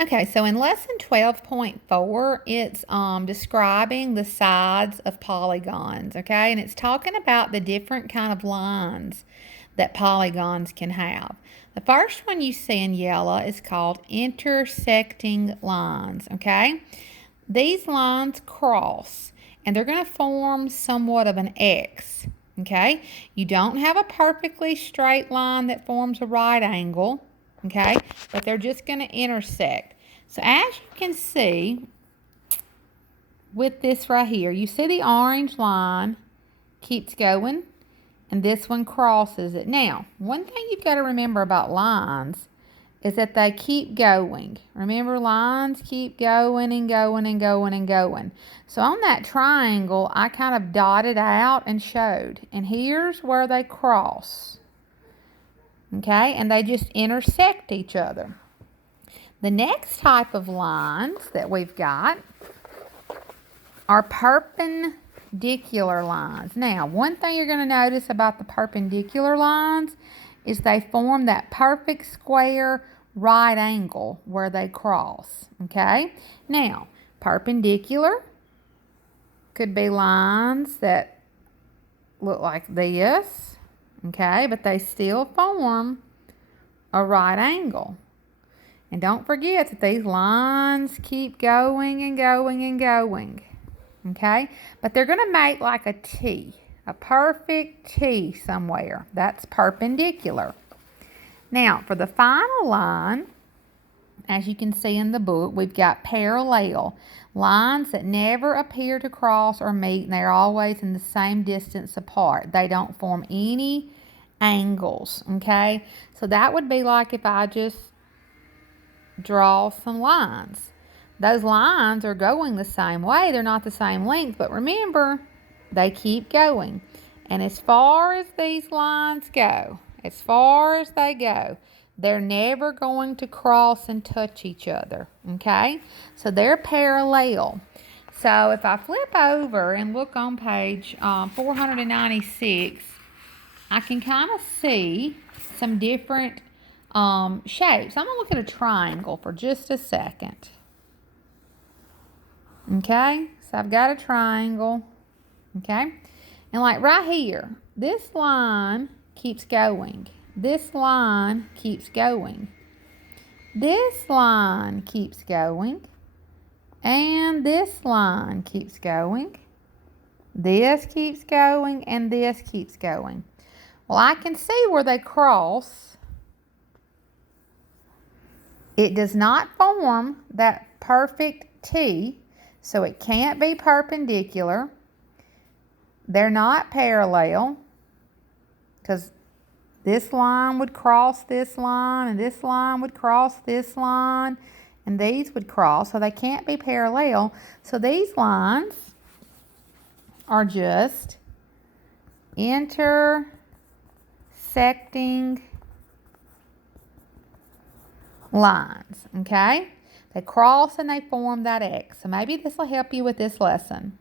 Okay, so in lesson 12.4, it's describing the sides of polygons, okay? And it's talking about the different kind of lines that polygons can have. The first one you see in yellow is called intersecting lines, okay? These lines cross, and they're going to form somewhat of an X, okay? You don't have a perfectly straight line that forms a right angle, okay? But they're just going to intersect. So as you can see with this right here, you see the orange line keeps going and this one crosses it. Now, one thing you've got to remember about lines is that they keep going. Remember, lines keep going and going and going and going. So on that triangle, I kind of dotted out and showed. And here's where they cross. Okay, and they just intersect each other. The next type of lines that we've got are perpendicular lines. Now, one thing you're going to notice about the perpendicular lines is they form that perfect square right angle where they cross. Okay? Now, perpendicular could be lines that look like this. Okay? But they still form a right angle. And don't forget that these lines keep going and going and going. Okay? But they're going to make like a T, a perfect T somewhere. That's perpendicular. Now, for the final line, as you can see in the book, we've got parallel. Lines that never appear to cross or meet, and they're always in the same distance apart. They don't form any angles, okay? So that would be like if I just draw some lines. Those lines are going the same way. They're not the same length, but remember, they keep going. And as far as these lines go, as far as they go, they're never going to cross and touch each other, okay? So they're parallel. So if I flip over and look on page 496, I can kind of see some different shapes. I'm going to look at a triangle for just a second. Okay, so I've got a triangle. Okay, and like right here, this line keeps going. This line keeps going. This line keeps going. And this line keeps going. This keeps going, and this keeps going. Well, I can see where they cross. It does not form that perfect T, so it can't be perpendicular. They're not parallel, because this line would cross this line, and this line would cross this line, and these would cross, so they can't be parallel. So these lines are just intersecting lines, okay? They cross and they form that X. So maybe this will help you with this lesson.